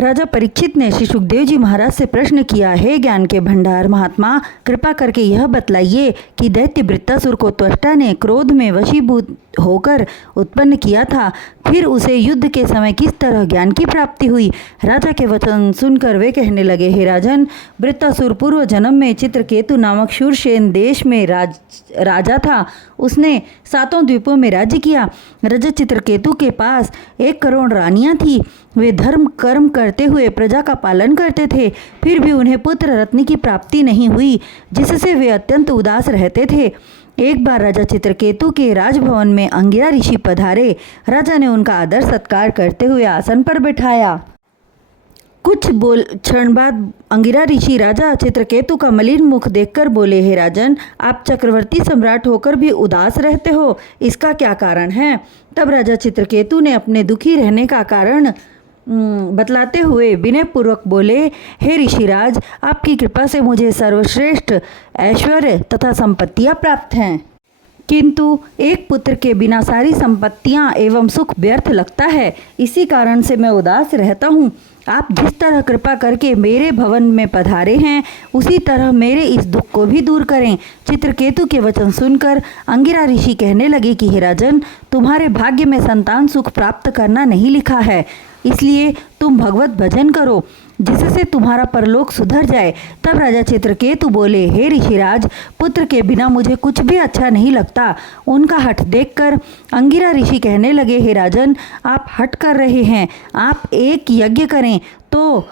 राजा परीक्षित ने श्री सुखदेव जी महाराज से प्रश्न किया, हे ज्ञान के भंडार महात्मा, कृपा करके यह बतलाइए कि दैत्य वृत्तासुर को त्वष्टा ने क्रोध में वशीभूत होकर उत्पन्न किया था, फिर उसे युद्ध के समय किस तरह ज्ञान की प्राप्ति हुई। राजा के वचन सुनकर वे कहने लगे, हे राजन, वृत्तासुर पूर्व जन्म में चित्रकेतु नामक शूरसेन देश में राजा था। उसने 7 द्वीपों में राज्य किया। राजा चित्रकेतु के पास 1 करोड़ रानियां थी। वे धर्म कर्म करते हुए प्रजा का पालन करते थे, फिर भी उन्हें पुत्र रत्न की प्राप्ति नहीं हुई, जिससे वे अत्यंत उदास रहते थे। एक बार राजा चित्रकेतु के राजभवन में अंगिरा ऋषि पधारे। राजा ने उनका आदर सत्कार करते हुए आसन पर बैठाया। कुछ क्षण बाद अंगिरा ऋषि राजा चित्रकेतु का मलिन मुख देखकर बोले, हे राजन, आप चक्रवर्ती सम्राट होकर भी उदास रहते हो, इसका क्या कारण है। तब राजा चित्रकेतु ने अपने दुखी रहने का कारण बतलाते हुए विनयपूर्वक बोले, हे ऋषिराज, आपकी कृपा से मुझे सर्वश्रेष्ठ ऐश्वर्य तथा संपत्तियां प्राप्त हैं, किंतु एक पुत्र के बिना सारी संपत्तियां एवं सुख व्यर्थ लगता है। इसी कारण से मैं उदास रहता हूँ। आप जिस तरह कृपा करके मेरे भवन में पधारे हैं, उसी तरह मेरे इस दुख को भी दूर करें। चित्रकेतु के वचन सुनकर अंगिरा ऋषि कहने लगे कि हे राजन, तुम्हारे भाग्य में संतान सुख प्राप्त करना नहीं लिखा है, इसलिए तुम भगवत भजन करो, जिससे तुम्हारा परलोक सुधर जाए। तब राजा चित्रकेतु बोले, हे ऋषिराज, पुत्र के बिना मुझे कुछ भी अच्छा नहीं लगता। उनका हठ देखकर अंगिरा ऋषि कहने लगे, हे राजन, आप हठ कर रहे हैं, आप एक यज्ञ करें तो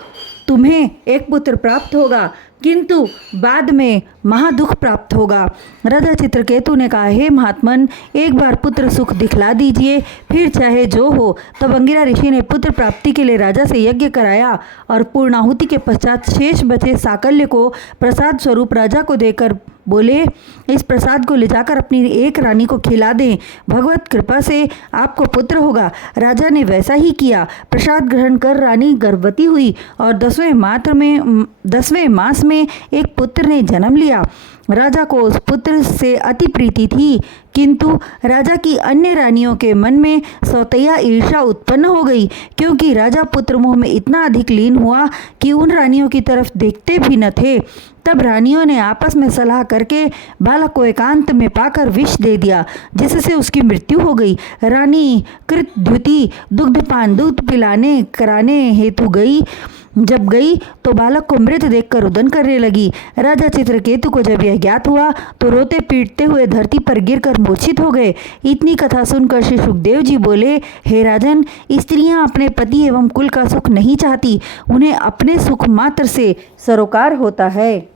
तुम्हें एक पुत्र प्राप्त होगा, किंतु बाद में महादुख प्राप्त होगा। राजा चित्रकेतु ने कहा, हे महात्मन, एक बार पुत्र सुख दिखला दीजिए, फिर चाहे जो हो। तब अंगिरा ऋषि ने पुत्र प्राप्ति के लिए राजा से यज्ञ कराया और पूर्णाहुति के पश्चात शेष बचे साकल्य को प्रसाद स्वरूप राजा को देकर बोले, इस प्रसाद को ले जाकर अपनी एक रानी को खिला दें, भगवत कृपा से आपको पुत्र होगा। राजा ने वैसा ही किया। प्रसाद ग्रहण कर रानी गर्भवती हुई और 10वें मास में एक पुत्र ने जन्म लिया। राजा को उस पुत्र से अति प्रीति थी, किंतु राजा की अन्य रानियों के मन में सौतैया ईर्ष्या उत्पन्न हो गई, क्योंकि राजा पुत्र मोह में इतना अधिक लीन हुआ कि उन रानियों की तरफ देखते भी न थे। तब रानियों ने आपस में सलाह करके बालक को एकांत में पाकर विष दे दिया, जिससे उसकी मृत्यु हो गई। रानी कृतद्युति दुग्धपान दूध पिलाने कराने हेतु जब गई तो बालक को मृत देखकर रुदन करने लगी। राजा चित्रकेतु को जब यह ज्ञात हुआ तो रोते पीटते हुए धरती पर गिरकर मूर्छित हो गए। इतनी कथा सुनकर श्री सुखदेव जी बोले, हे राजन, स्त्रियां अपने पति एवं कुल का सुख नहीं चाहती, उन्हें अपने सुख मात्र से सरोकार होता है।